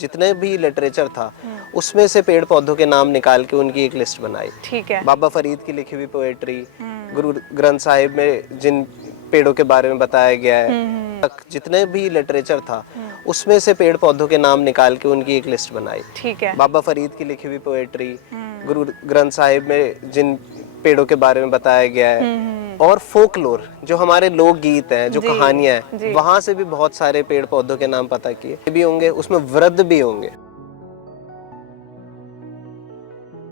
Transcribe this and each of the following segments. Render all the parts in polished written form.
जितने भी लिटरेचर था उसमें से पेड़ पौधों के नाम निकाल के उनकी एक लिस्ट बनाई। ठीक है। बाबा फरीद की लिखी हुई पोएट्री, गुरु ग्रंथ साहिब में जिन पेड़ों के बारे में बताया गया है, जितने भी लिटरेचर था उसमें से पेड़ पौधों के नाम निकाल के उनकी एक लिस्ट बनाई। ठीक है। बाबा फरीद की लिखी हुई पोएट्री, गुरु ग्रंथ साहिब में जिन पेड़ों के बारे में बताया गया है, और फोकलोर जो हमारे लोकगीत हैं, जो कहानियां हैं, वहां से भी बहुत सारे पेड़ पौधों के नाम पता किए भी होंगे, उसमें वृद्ध भी होंगे।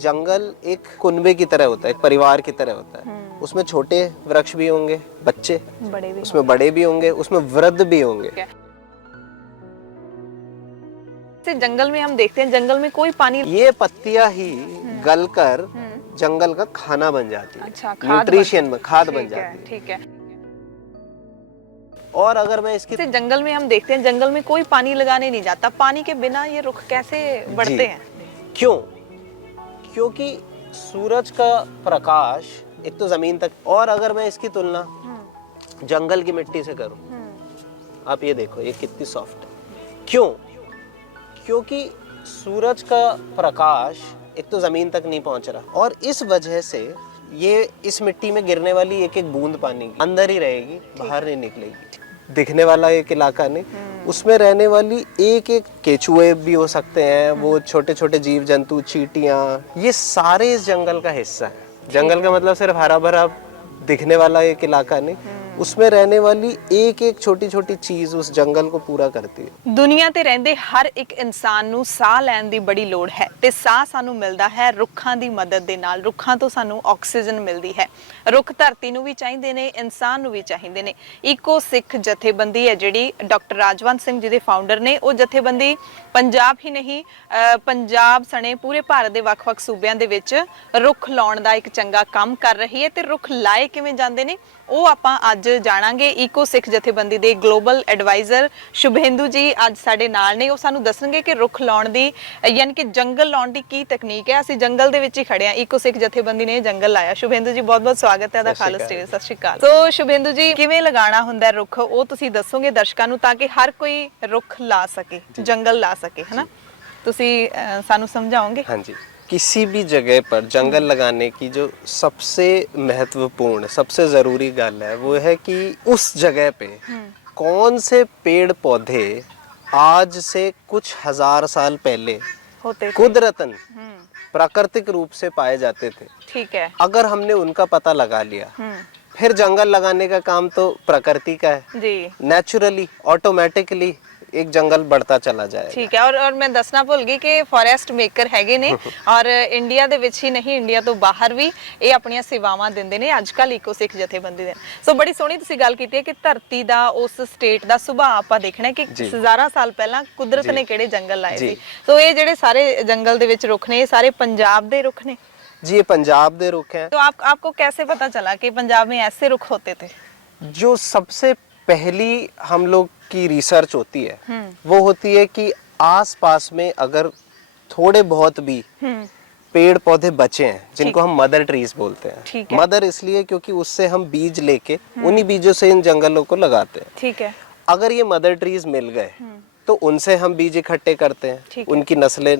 जंगल एक कुनबे की तरह होता है, एक परिवार की तरह होता है। उसमें छोटे वृक्ष भी होंगे, बच्चे बड़े भी, उसमें बड़े भी होंगे, उसमें वृद्ध भी होंगे। जंगल में हम देखते हैं, जंगल में कोई पानी, ये पत्तियां ही गलकर जंगल का खाना बन जाती है। अच्छा, न्यूट्रिशन में खाद बन जाती है। ठीक है। और अगर मैं इसकी जंगल में हम देखते हैं, जंगल में कोई पानी लगाने नहीं जाता, पानी के बिना ये रुख कैसे बढ़ते हैं? क्यों? क्योंकि सूरज का प्रकाश एक तो जमीन तक, और अगर मैं इसकी तुलना जंगल की मिट्टी से करूं, आप ये देखो ये कितनी सॉफ्ट है। क्यों? क्योंकि सूरज का प्रकाश एक तो जमीन तक नहीं पहुंच रहा, और इस वजह से ये इस मिट्टी में गिरने वाली एक एक बूंद पानी की अंदर ही रहेगी, बाहर नहीं निकलेगी। दिखने वाला एक इलाका नहीं, उसमें रहने वाली एक एक केचुए भी हो सकते हैं, वो छोटे छोटे जीव जंतु, चींटियां, ये सारे इस जंगल का हिस्सा है। जंगल का मतलब सिर्फ हरा भरा दिखने वाला एक इलाका नहीं, उसमें रहने वाली एक एक छोटी छोटी चीज उस जंगल को पूरा करती है। ਦੁਨੀਆ ਤੇ ਰਹਿੰਦੇ ਹਰ ਇੱਕ ਇਨਸਾਨ ਨੂੰ ਸਾਹ ਲੈਣ ਦੀ ਬੜੀ ਲੋੜ ਹੈ ਤੇ ਸਾਹ ਸਾਨੂੰ ਮਿਲਦਾ ਹੈ ਰੁੱਖਾਂ ਦੀ ਮਦਦ ਦੇ ਨਾਲ। ਰੁੱਖਾਂ ਤੋਂ ਸਾਨੂੰ ਆਕਸੀਜਨ ਮਿਲਦੀ ਹੈ। ਰੁੱਖ ਧਰਤੀ ਨੂੰ ਵੀ ਚਾਹੀਦੇ ਨੇ, ਇਨਸਾਨ ਨੂੰ ਵੀ ਚਾਹੀਦੇ ਨੇ। ਇਕੋ ਸਿੱਖ ਜਥੇਬੰਦੀ ਹੈ ਜਿਹੜੀ ਡਾਕਟਰ ਰਾਜਵੰਤ ਸਿੰਘ ਜੀ ਦੇ ਫਾਊਂਡਰ ਨੇ, ਉਹ ਜਥੇਬੰਦੀ ਪੰਜਾਬ ਹੀ ਨਹੀਂ, ਪੰਜਾਬ ਸਣੇ ਪੂਰੇ ਭਾਰਤ ਦੇ ਵੱਖ-ਵੱਖ ਸੂਬਿਆਂ ਦੇ ਵਿੱਚ ਰੁੱਖ ਲਾਉਣ ਦਾ ਇੱਕ ਚੰਗਾ ਕੰਮ ਕਰ ਰਹੀ ਹੈ ਤੇ ਰੁੱਖ ਲਾਏ ਕਿਵੇਂ ਜਾਂਦੇ ਨੇ ਉਹ ਆਪਾਂ ਅੱਜ ਜਾਣਾਂਗੇ। ਇਕੋ ਸਿੱਖ ਜਥੇਬੰਦੀ ਦੇ ਗਲੋਬਲ ਐਡਵਾਈਜ਼ਰ ਸ਼ੁਭੇਂਦੂ ਜੀ ਅੱਜ ਸਾਡੇ ਨਾਲ ਨੇ। ਉਹ ਸਾਨੂੰ ਦੱਸਣਗੇ ਕਿ ਰੁੱਖ ਲਾਉਣ ਦੀ ਯਾਨੀ ਕਿ ਜੰਗਲ ਲਾਉਣ ਦੀ ਕੀ ਤਕਨੀਕ ਹੈ। ਅਸੀਂ ਜੰਗਲ ਦੇ ਵਿੱਚ ਹੀ ਖੜੇ ਹਾਂ, ਇਕੋ ਸਿੱਖ ਜਥੇਬੰਦੀ ਨੇ ਜੰਗਲ ਲਾਇਆ। ਸ਼ੁਭੇਂਦੂ ਜੀ ਬਹੁਤ ਬਹੁਤ ਸਵਾਗਤ ਹੈ ਦਾ ਖਾਲਸ ਟੀਵੀ। ਸਤਿ ਸ਼੍ਰੀ ਅਕਾਲ। ਸੋ ਸ਼ੁਭੇਂਦੂ ਜੀ, ਕਿਵੇਂ ਲਗਾਉਣਾ ਹੁੰਦਾ ਰੁੱਖ ਉਹ ਤੁਸੀਂ ਦੱਸੋਗੇ ਦਰਸ਼ਕਾਂ ਨੂੰ ਤਾਂ ਕਿ ਹਰ ਕੋਈ ਰੁੱਖ ਲਾ ਸਕੇ, ਜੰਗਲ ਲਾ ਸਕੇ, है ना? ਤੁਸੀਂ ਸਾਨੂੰ ਸਮਝਾਓਗੇ? हाँ जी। किसी भी जगह पर जंगल लगाने की जो सबसे महत्वपूर्ण, सबसे जरूरी गल है वो है कि उस जगह पे कौन से पेड़ पौधे आज से कुछ हजार साल पहले होते कुदरतन प्राकृतिक रूप से पाए जाते थे। ठीक है। अगर हमने उनका पता लगा लिया, फिर जंगल लगाने का काम तो प्रकृति का है जी। नेचुरली ऑटोमेटिकली एक जंगल बढ़ता चला जाएगा। ठीक है। और मैं दसना भुल गई कि फॉरेस्ट मेकर हैगे ने और इंडिया दे विच ही नहीं, इंडिया तो बाहर भी ये अपनी सेवावां दिंदे ने अजकल इको सिख जथेबंदी दे। सो बड़ी सोहनी तुसीं गल कीती है कि धरती दा उस स्टेट दा सुभाਅ आपां देखना है कि हज़ारां साल पहला कुदरत ने किहड़े जंगल लाए सी। सो ये जिहड़े सारे जंगल दे विच रुख ने ये सारे पंजाब दे रुख ने जी, ये पंजाब दे रुख हैं। तो आपको कैसे पता चला कि पंजाब में ऐसे रुख होते थे? जो सबसे पहली हम लोग की रिसर्च होती है वो होती है कि आसपास में अगर थोड़े बहुत भी पेड़ पौधे बचे हैं, जिनको हम मदर ट्रीज बोलते हैं। मदर इसलिए क्योंकि उससे हम बीज लेके उन्हीं बीजों से इन जंगलों को लगाते हैं। ठीक है। अगर ये मदर ट्रीज मिल गए तो उनसे हम बीज इकट्ठे करते हैं, उनकी नस्लें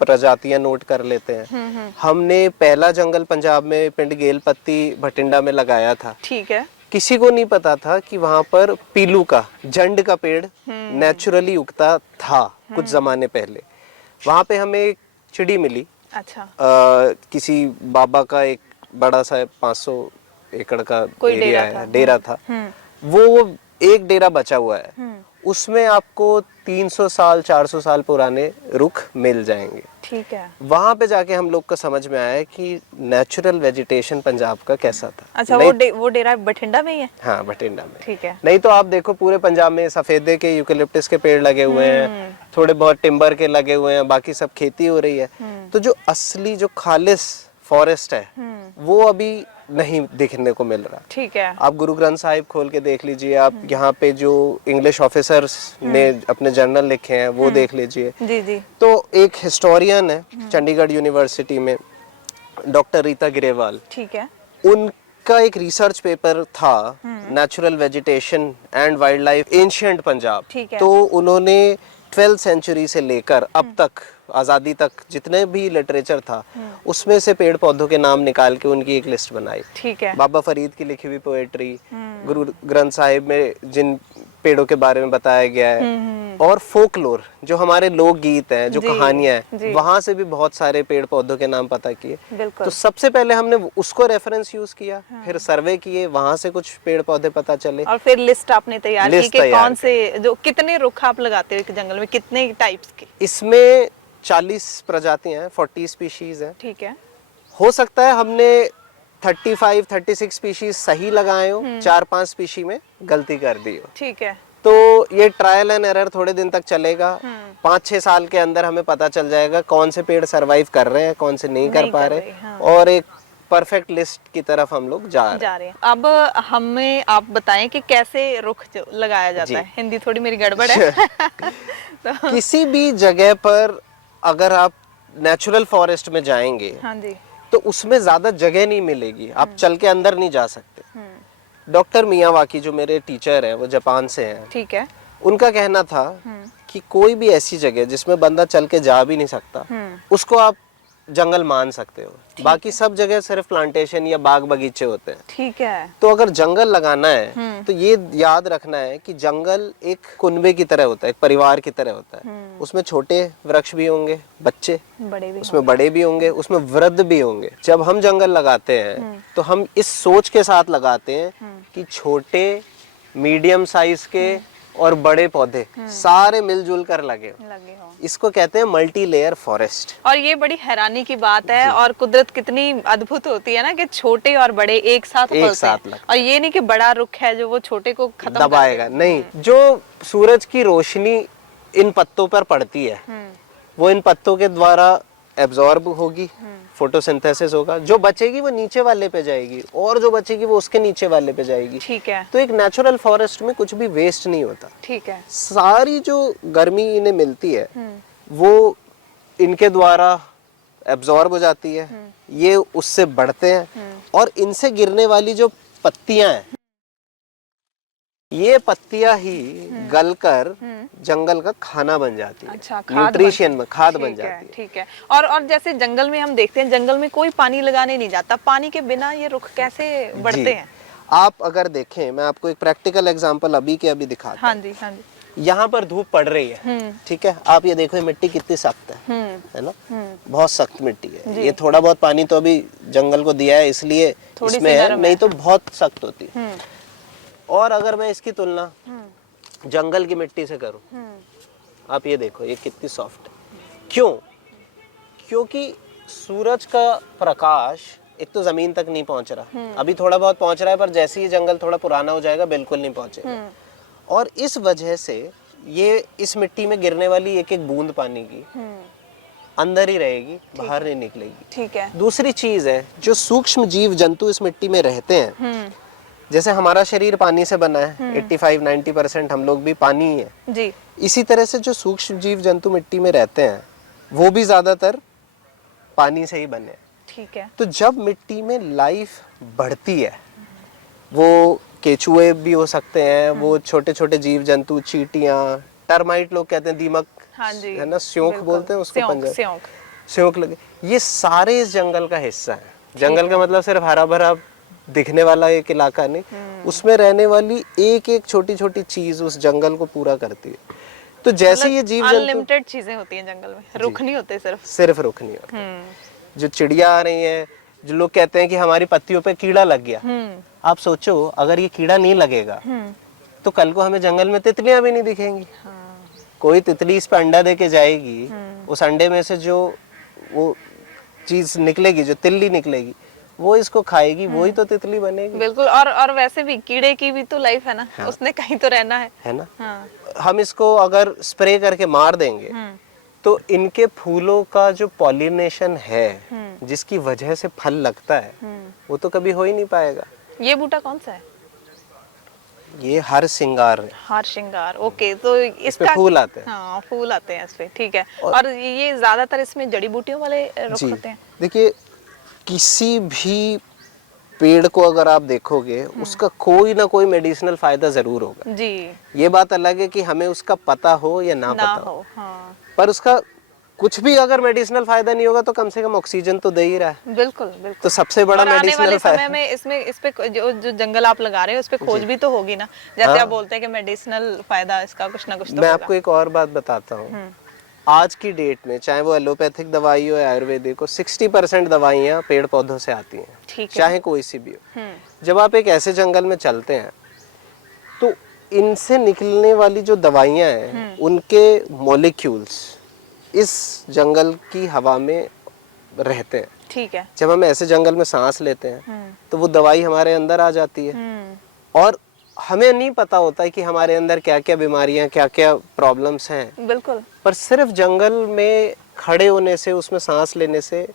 प्रजातियां नोट कर लेते हैं। हमने पहला जंगल पंजाब में पिंड गेलपत्ती भटिंडा में लगाया था। ठीक है। किसी को नहीं पता था कि वहां पर पीलू का, जंड का पेड़ नेचुरली उगता था कुछ जमाने पहले। वहां पे हमें एक चिड़ी मिली। अच्छा। किसी बाबा का एक बड़ा सा 500 एकड़ का एरिया है, डेरा था। वो एक डेरा बचा हुआ है, उसमें आपको 300 साल 400 साल पुराने रुख मिल जाएंगे। ठीक है। वहां पे जाके हम लोग को समझ में आया कि नेचुरल वेजिटेशन पंजाब का कैसा था। अच्छा, वो डेरा बठिंडा में ही है? हाँ, बठिंडा में। ठीक है। नहीं तो आप देखो पूरे पंजाब में सफेदे के, यूकेलिप्टस के पेड़ लगे हुए हैं, थोड़े बहुत टिम्बर के लगे हुए हैं, बाकी सब खेती हो रही है। तो जो असली जो खालिस फॉरेस्ट है वो अभी नहीं दिखने को मिल रहा। ठीक है। आप गुरु ग्रंथ साहिब खोल के देख लीजिए, आप यहाँ पे जो इंग्लिश ऑफिसर्स ने अपने जर्नल लिखे हैं वो देख लीजिए। जी जी। तो एक हिस्टोरियन है चंडीगढ़ यूनिवर्सिटी में, डॉक्टर रीता ग्रेवाल। ठीक है। उनका एक रिसर्च पेपर था natural vegetation and wild life ancient Punjab. तो उन्होंने 12th सेंचुरी से लेकर अब तक आज़ादी तक जितने भी लिटरेचर था उसमें से पेड़ पौधों के नाम निकाल के उनकी एक लिस्ट बनाई। ठीक है। बाबा फरीद की लिखी हुई पोएट्री, गुरु ग्रंथ साहिब में जिन पेड़ों के बारे में बताया गया है, और फोकलोर जो हमारे लोकगीत हैं, जो कहानियां हैं, वहां से भी बहुत सारे पेड़ पौधों के नाम पता किए। तो सबसे पहले हमने उसको रेफरेंस यूज किया, फिर सर्वे किए, वहां से कुछ पेड़ पौधे पता चले, और फिर लिस्ट आपने तैयार की कि कौन से, जो कितने रुख आप लगाते हो एक जंगल में, कितने टाइप्स के? इसमें 40 प्रजातियां हैं, 40 स्पीशीज हैं। ठीक है। हो सकता है हमने 35-36 स्पीशीज सही लगाए हो, 4-5 स्पीशी में गलती कर दी हो। ठीक है। तो ये ट्रायल एंड एरर थोड़े दिन तक चलेगा। 5-6 साल के अंदर हमें पता चल जाएगा कौन से पेड़ सरवाइव कर रहे हैं, कौन से नहीं कर पा रहे, और एक परफेक्ट लिस्ट की तरफ हम लोग जा रहे हैं। अब हमें आप बताएं कि कैसे रुख लगाया जाता है। हिंदी थोड़ी मेरी गड़बड़ है। तो किसी भी जगह पर अगर आप नेचुरल फॉरेस्ट में जाएंगे, हाँ जी, तो उसमें ज्यादा जगह नहीं मिलेगी, आप चल के अंदर नहीं जा सकते। डॉक्टर मियावाकी जो मेरे टीचर हैं, वो जापान से हैं। ठीक है। उनका कहना था कि कोई भी ऐसी जगह जिसमें बंदा चल के जा भी नहीं सकता, उसको आप जंगल मान सकते हो। बाकी सब जगह सिर्फ प्लांटेशन या बाग बगीचे होते हैं। ठीक है। तो अगर जंगल लगाना है तो ये याद रखना है कि जंगल एक कुनबे की तरह होता है, एक परिवार की तरह होता है। उसमें छोटे वृक्ष भी होंगे, बच्चे बड़े भी, उसमें बड़े भी होंगे, उसमें वृद्ध भी होंगे। जब हम जंगल लगाते हैं तो हम इस सोच के साथ लगाते हैं कि छोटे, मीडियम साइज के और बड़े पौधे सारे मिलजुल कर लगे हो। इसको कहते हैं मल्टी लेयर फॉरेस्ट। और ये बड़ी हैरानी की बात है, और कुदरत कितनी अद्भुत होती है ना कि छोटे और बड़े एक साथ लगते हैं। और ये नहीं कि बड़ा रुख है जो वो छोटे को खत्म दबाएगा, नहीं। जो सूरज की रोशनी इन पत्तों पर पड़ती है, वो इन पत्तों के द्वारा एब्जॉर्ब होगी, फोटोसिंथेसिस होगा, जो बचेगी वो नीचे वाले पे जाएगी, और जो बचेगी वो उसके नीचे वाले पे जाएगी। ठीक है। तो एक नेचुरल फॉरेस्ट में कुछ भी वेस्ट नहीं होता। ठीक है। सारी जो गर्मी इन्हें मिलती है वो इनके द्वारा एब्जॉर्ब हो जाती है, ये उससे बढ़ते हैं, और इनसे गिरने वाली जो पत्तियां हैं, ये पत्तियां ही गलकर जंगल का खाना बन जाती है। अच्छा, न्यूट्रिशन में खाद बन जाती है। ठीक है। और जैसे जंगल में हम देखते हैं, जंगल में कोई पानी लगाने नहीं जाता, पानी के बिना ये रुख कैसे बढ़ते हैं? आप अगर देखें, मैं आपको एक प्रैक्टिकल एग्जांपल अभी के अभी दिखाता हूं। हाँ जी, हाँ जी। यहाँ पर धूप पड़ रही है, ठीक है, आप ये देखो, ये मिट्टी कितनी सख्त है ना? बहुत सख्त मिट्टी है। ये थोड़ा बहुत पानी तो अभी जंगल को दिया है इसलिए इसमें है, नहीं तो बहुत सख्त होती है। और अगर मैं इसकी तुलना जंगल की मिट्टी से करूं, आप ये देखो, ये कितनी सॉफ्ट है। क्यों? क्योंकि सूरज का प्रकाश एक तो जमीन तक नहीं पहुंच रहा, अभी थोड़ा बहुत पहुंच रहा है, पर जैसे ही जंगल थोड़ा पुराना हो जाएगा बिल्कुल नहीं पहुंचेगा। और इस वजह से ये इस मिट्टी में गिरने वाली एक एक बूंद पानी की अंदर ही रहेगी, बाहर नहीं निकलेगी। ठीक है। दूसरी चीज है, जो सूक्ष्म जीव जंतु इस मिट्टी में रहते हैं, जैसे हमारा शरीर पानी से बना है, 85-90% हम लोग भी पानी ही है जी। इसी तरह से जो सूक्ष्म जीव जंतु मिट्टी में रहते हैं वो भी ज्यादातर पानी से ही बने। ठीक है। तो जब मिट्टी में लाइफ बढ़ती है, वो केचुए भी हो सकते हैं, वो छोटे छोटे जीव जंतु, चींटियां, टर्माइट लोग कहते हैं, दीमक, हाँ जी, है ना, स्योंक बोलते हैं उसको, पंजा स्योंक लगे, ये सारे इस जंगल का हिस्सा है। जंगल का मतलब सिर्फ हरा भरा दिखने वाला एक इलाका नहीं, उसमें रहने वाली एक एक छोटी छोटी चीज उस जंगल को पूरा करती है। तो जैसे ये जीव जंतु, अनलिमिटेड चीजें होती हैं जंगल में, रुख नहीं होते, सिर्फ रुख नहीं होते। जो चिड़िया आ रही है, जो लोग कहते हैं कि हमारी पत्तियों पे कीड़ा लग गया, आप सोचो अगर ये कीड़ा नहीं लगेगा तो कल को हमें जंगल में तितलियां भी नहीं दिखेंगी। कोई तितली इस पे अंडा दे के जाएगी, उस अंडे में से जो वो चीज निकलेगी, जो तिल्ली निकलेगी, वो इसको खाएगी, वही तो तितली बनेगी। बिल्कुल। और वैसे भी कीड़े की भी तो लाइफ है ना, हाँ। उसने कहीं तो रहना है ना? हाँ। हम इसको अगर स्प्रे करके मार देंगे तो इनके फूलों का जो पॉलिनेशन है, जिसकी वजह से फल लगता है, वो तो कभी हो ही नहीं पाएगा। ये बूटा कौन सा है? ये हर श्रृंगार है। हर श्रृंगार, ओके। तो इसका फूल आते हैं। हाँ, फूल आते हैं इसपे, ठीक है। और ये ज्यादातर इसमें जड़ी बूटियों वाले रुख होते हैं। देखिए, किसी भी पेड़ को अगर आप देखोगे उसका कोई ना कोई मेडिसिनल फायदा जरूर होगा। जी। ये बात अलग है कि हमें उसका पता हो या ना पता हो, हाँ। पर उसका कुछ भी अगर मेडिसिनल फायदा नहीं होगा तो कम से कम ऑक्सीजन तो दे ही रहा है। बिल्कुल बिल्कुल। तो सबसे बड़ा और आने मेडिसिनल वाले समय फायदा, में इसमें इस पे जो जंगल आप लगा रहे हो उस पे खोज भी तो होगी ना, जैसे हाँ। आप बोलते हैं कि मेडिसिनल फायदा इसका कुछ ना कुछ तो मैं होगा। आपको एक और बात बताता हूँ। आज की डेट में चाहे वो एलोपैथिक दवाई हो या आयुर्वेदिक हो, 60% दवाइयाँ पेड़ पौधों से आती हैं, ठीक है। चाहे कोई सी भी हो। जब आप एक ऐसे जंगल में चलते हैं तो इनसे निकलने वाली जो दवाइयाँ हैं उनके मॉलिक्यूल्स इस जंगल की हवा में रहते हैं। ठीक है। जब हम ऐसे जंगल में सांस लेते हैं तो वो दवाई हमारे अंदर आ जाती है, और हमें नहीं पता होता है कि हमारे अंदर क्या क्या बीमारियां, क्या क्या प्रॉब्लम्स हैं। बिल्कुल। पर सिर्फ जंगल में खड़े होने से, उसमें सांस लेने से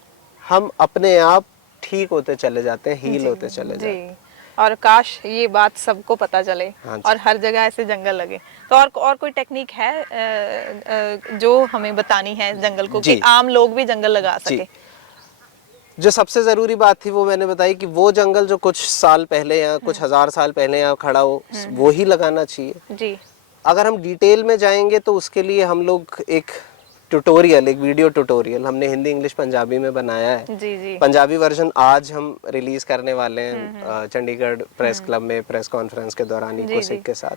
हम अपने आप ठीक होते चले जाते हैं, हील होते चले जाते हैं। जी। और काश ये बात सबको पता चले हाँ जी। और हर जगह ऐसे जंगल लगे। तो और कोई टेक्निक है जो हमें बतानी है जंगल को, कि जी। आम लोग भी जंगल लगा जी। सके? जो सबसे जरूरी बात थी वो मैंने बताई कि वो जंगल जो कुछ साल पहले या कुछ हजार साल पहले यहाँ खड़ा हो, वो ही लगाना चाहिए। जी। अगर हम डिटेल में जाएंगे तो उसके लिए हम लोग एक ट्यूटोरियल, एक वीडियो ट्यूटोरियल हमने हिंदी इंग्लिश पंजाबी में बनाया है। जी। जी। पंजाबी वर्जन आज हम रिलीज करने वाले हैं चंडीगढ़ प्रेस क्लब में प्रेस कॉन्फ्रेंस के दौरान जी, इको जी। सिख के साथ।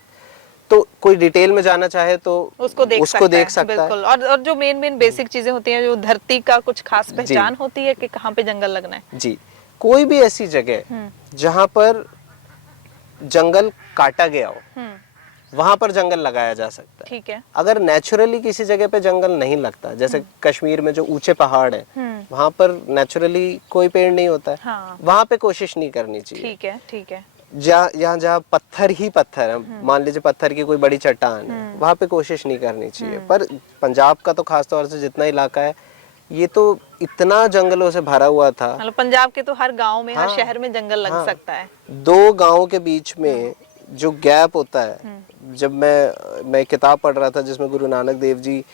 तो कोई डिटेल में जाना चाहे तो उसको देख सकता है। है। बिल्कुल। और जो मेन बेसिक चीजें होती हैं, जो धरती का कुछ खास पहचान होती है कि कहाँ पे जंगल लगना है। जी। कोई भी ऐसी जगह जहाँ पर जंगल काटा गया हो वहां पर जंगल लगाया जा सकता है। ठीक है। अगर नेचुरली किसी जगह पे जंगल नहीं लगता, जैसे कश्मीर में जो ऊंचे पहाड़ है वहां पर नेचुरली कोई पेड़ नहीं होता है, हाँ। वहां पे कोशिश नहीं करनी चाहिए। ठीक है। ठीक है। जहाँ पत्थर ही पत्थर है, मान लीजिए पत्थर की कोई बड़ी चट्टान है, वहां पे कोशिश नहीं करनी चाहिए। पर पंजाब का तो खास तौर से जितना इलाका है ये तो इतना जंगलों से भरा हुआ था। मतलब पंजाब के तो हर गांव में, हाँ, हर शहर में जंगल लग हाँ, सकता है। दो गांवों के बीच में जो गैप होता है, जब मैं किताब पढ़ रहा था जिसमें गुरु नानक देव जी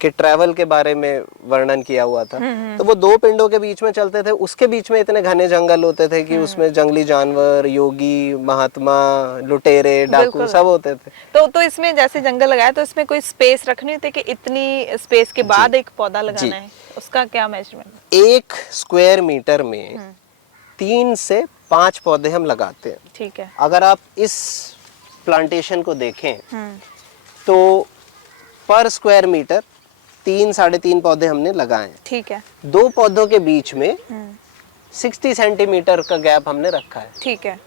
के ट्रैवल के बारे में वर्णन किया हुआ था, तो वो दो पिंडों के बीच में चलते थे, उसके बीच में इतने घने जंगल होते थे कि उसमें जंगली जानवर, योगी, महात्मा, लुटेरे, डाकू सब होते थे। तो इसमें जैसे जंगल लगाया तो इसमें कोई स्पेस रखनी होती है कि इतनी स्पेस के बाद एक पौधा लगाना है, उसका क्या मेजरमेंट? 1 स्क्वायर मीटर में 3 से 5 पौधे हम लगाते हैं। ठीक है। अगर आप इस प्लांटेशन को देखें तो पर स्क्वायर मीटर 3-3.5 पौधे हमने लगाए हैं। ठीक है। 2 पौधों के बीच में 60 सेंटीमीटर का गैप हमने रखा है। ठीक है।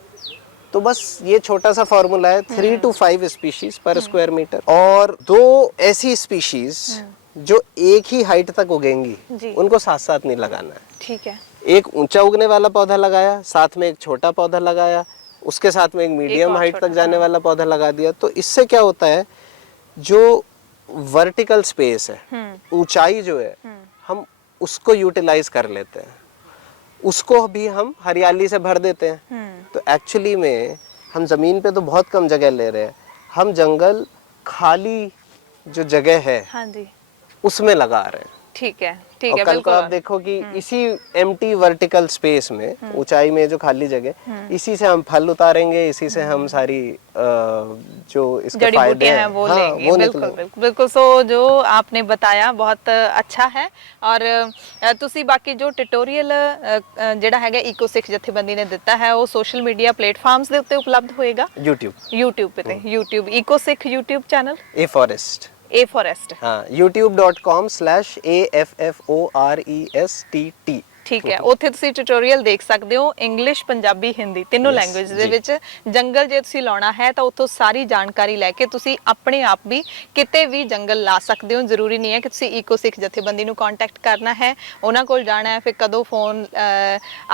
तो बस ये छोटा सा फॉर्मूला है, 3 to 5 स्पीशीज पर स्क्वायर मीटर, और 2 ऐसी स्पीशीज जो एक ही हाइट तक उगेंगी उनको साथ साथ नहीं लगाना है। ठीक है। एक ऊंचा उगने वाला पौधा लगाया, साथ में एक छोटा पौधा लगाया, उसके साथ में एक मीडियम हाइट तक जाने वाला पौधा लगा दिया। तो इससे क्या होता है, जो वर्टिकल स्पेस है, ऊंचाई जो है, हम उसको यूटिलाइज कर लेते हैं, उसको भी हम हरियाली से भर देते हैं। तो एक्चुअली में हम जमीन पे तो बहुत कम जगह ले रहे हैं, हम जंगल खाली जो जगह है हाँ जी, उसमें लगा रहे हैं। ठीक है। ठीक और है। कल को बिल्कुल। आप देखो कि इसी एम्प्टी वर्टिकल स्पेस में, ऊंचाई में जो खाली जगह, इसी से हम फल उतारेंगे, इसी से हम सारी जो इसके जड़ी फायदे बूटियां हैं हैं वो हाँ, लेंगे। वो बिल्कुल निकलेंगे। बिल्कुल बिल्कुल। सो जो आपने बताया बहुत अच्छा है। और ਤੁਸੀਂ ਬਾਕੀ ਜੋ ਟਿਊਟੋਰੀਅਲ ਜਿਹੜਾ ਹੈਗਾ ਈਕੋ ਸਿੱਖ ਜਥੇਬੰਦੀ ਨੇ ਦਿੱਤਾ ਹੈ ਉਹ ਸੋਸ਼ਲ ਮੀਡੀਆ ਪਲੇਟਫਾਰਮਸ ਦੇ ਉੱਤੇ ਉਪਲਬਧ ਹੋਏਗਾ? YouTube ਤੇ YouTube eco Sikh YouTube channel A Forest। A Forest। हाँ, youtube.com/AFFORESTT। ਠੀਕ ਹੈ। ਉੱਥੇ ਤੁਸੀਂ ਟਿਊਟੋਰੀਅਲ ਦੇਖ ਸਕਦੇ ਹੋ, ਇੰਗਲਿਸ਼, ਪੰਜਾਬੀ, ਹਿੰਦੀ ਤਿੰਨੋਂ ਲੈਂਗੁਏਜ ਦੇ ਵਿੱਚ। ਜੰਗਲ ਜੇ ਤੁਸੀਂ ਲਾਉਣਾ ਹੈ ਤਾਂ ਉੱਥੋਂ ਸਾਰੀ ਜਾਣਕਾਰੀ ਲੈ ਕੇ ਤੁਸੀਂ ਆਪਣੇ ਆਪ ਵੀ ਕਿਤੇ ਵੀ ਜੰਗਲ ਲਾ ਸਕਦੇ ਹੋ। ਜ਼ਰੂਰੀ ਨਹੀਂ ਹੈ ਕਿ ਤੁਸੀਂ ਈਕੋ ਸਿੱਖ ਜਥੇਬੰਦੀ ਨੂੰ ਕੰਟੈਕਟ ਕਰਨਾ ਹੈ, ਉਹਨਾਂ ਕੋਲ ਜਾਣਾ ਹੈ, ਫਿਰ ਕਦੋਂ ਫੋਨ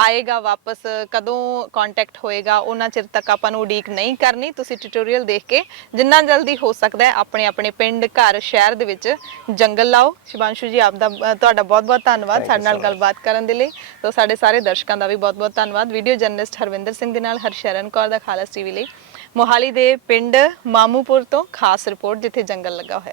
ਆਏਗਾ ਵਾਪਸ, ਕਦੋਂ ਕੰਟੈਕਟ ਹੋਏਗਾ, ਉਹਨਾਂ ਚਿਰ ਤੱਕ ਆਪਾਂ ਨੂੰ ਉਡੀਕ ਨਹੀਂ ਕਰਨੀ। ਤੁਸੀਂ ਟਿਊਟੋਰੀਅਲ ਦੇਖ ਕੇ ਜਿੰਨਾ ਜਲਦੀ ਹੋ ਸਕਦਾ ਹੈ ਆਪਣੇ ਆਪਣੇ ਪਿੰਡ, ਘਰ, ਸ਼ਹਿਰ ਦੇ ਵਿੱਚ ਜੰਗਲ ਲਾਓ। ਸ਼ਿਵਾਂਸ਼ੂ ਜੀ, ਆਪ ਦਾ ਤੁਹਾਡਾ ਬਹੁਤ ਬਹੁਤ ਧੰਨਵਾਦ ਸਾਡੇ ਨਾਲ ਗੱਲਬਾਤ ਕਰਨ ਦੇ ਲਈ। तो साढ़े सारे दर्शकों का भी बहुत बहुत धन्यवाद। वीडियो जर्नलिस्ट हरविंदर सिंह दे नाल हरशरण कौर दा खालस टीवी ਲਈ मोहाली दे पिंड मामूपुर तो खास रिपोर्ट जिथे जंगल लगा होया।